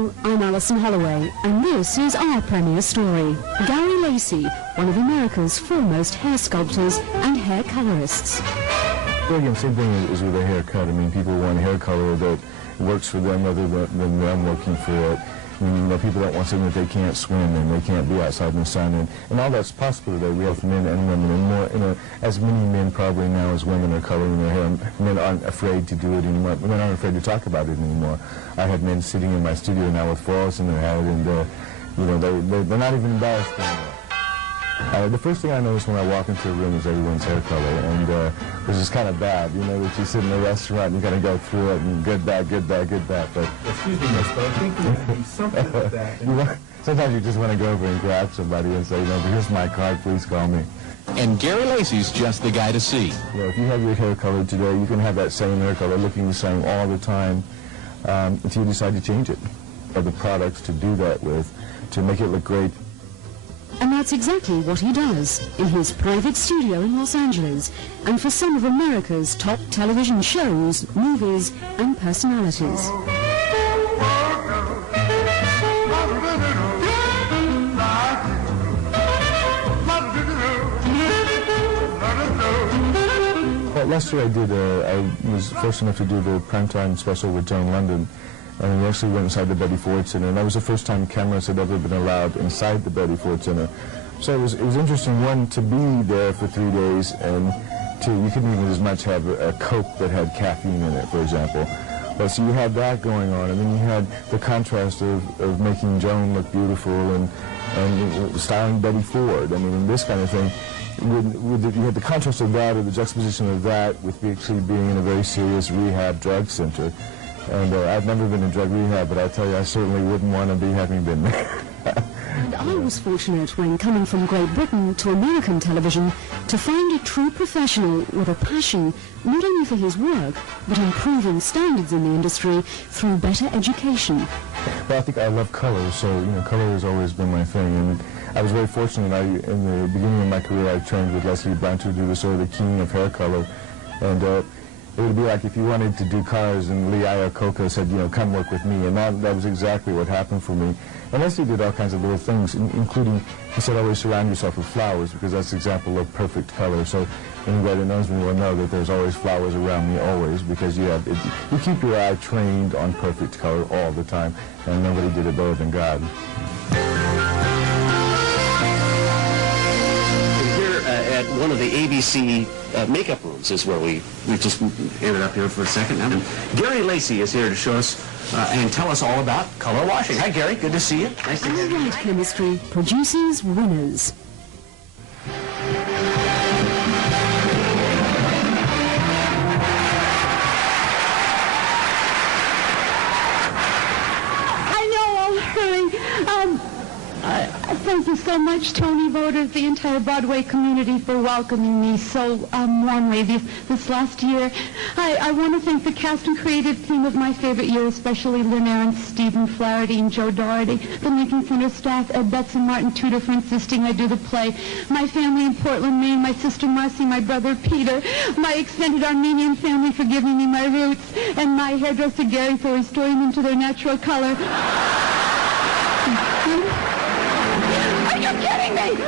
Hello, I'm Alison Holloway, and this is our premiere story. Gary Lacy, one of America's foremost hair sculptors and hair colorists. Well, again, same thing as with a haircut. I mean, people want a hair color that works for them rather than them looking for it. I mean, you know, people don't want something that they can't swim and they can't be outside in the sun, and all that's possible today. We have men and women, and more, you know, as many men probably now as women are coloring their hair. Men aren't afraid to do it anymore. Men aren't afraid to talk about it anymore. I had men sitting in my studio now with foils in their head, and you know, they're not even embarrassed anymore. The first thing I notice when I walk into a room is everyone's hair color, and which is kind of bad, you know, that you sit in a restaurant and you got to go through it, and good, bad, good, bad, good, bad, but... Excuse me, miss, but I think there could be something with that. Sometimes you just want to go over and grab somebody and say, you know, here's my card, please call me. And Gary Lacy's just the guy to see. You know, if you have your hair colored today, you can have that same hair color looking the same all the time until you decide to change it. Or the products to do that with, to make it look great. And that's exactly what he does in his private studio in Los Angeles, and for some of America's top television shows, movies, and personalities. Well, last year I was fortunate enough to do the primetime special with Joan London. And we actually went inside the Betty Ford Center, and that was the first time cameras had ever been allowed inside the Betty Ford Center. So it was interesting, one, to be there for 3 days, and two, you couldn't even as much have a Coke that had caffeine in it, for example. But so you had that going on, and then you had the contrast of making Joan look beautiful and styling Betty Ford. I mean, this kind of thing. You had the contrast of that, or the juxtaposition of that, with actually being in a very serious rehab drug center. And I've never been in drug rehab, but I tell you, I certainly wouldn't want to be having been there. And I was fortunate, when coming from Great Britain to American television, to find a true professional with a passion not only for his work, but improving standards in the industry through better education. Well, I think I love color, so, you know, color has always been my thing. And I was very fortunate. In the beginning of my career, I trained with Leslie Brown to do the sort of the king of hair color. And it would be like if you wanted to do cars and Lee Iacocca said, you know, come work with me, and that was exactly what happened for me. And Leslie did all kinds of little things, including, he said, always surround yourself with flowers, because that's an example of perfect color. So anybody that knows me will know that there's always flowers around me, always, because you keep your eye trained on perfect color all the time, and nobody did it better than God. At one of the ABC makeup rooms is where we just ended up here for a second. And Gary Lacy is here to show us and tell us all about color washing. Hi, Gary. Good to see you. Nice to And have you. Light Chemistry produces winners. I know, I'll hurry. Thank you so much, Tony voters, the entire Broadway community, for welcoming me so warmly this last year. I want to thank the cast and creative team of my favorite year, especially Lynn Ahrens, Stephen Flaherty, and Joe Doherty, the Lincoln Center staff, Ed Betts and Martin Tudor for insisting I do the play, my family in Portland, Maine, my sister Marcy, my brother Peter, my extended Armenian family for giving me my roots, and my hairdresser Gary for restoring them to their natural color. Are you kidding me?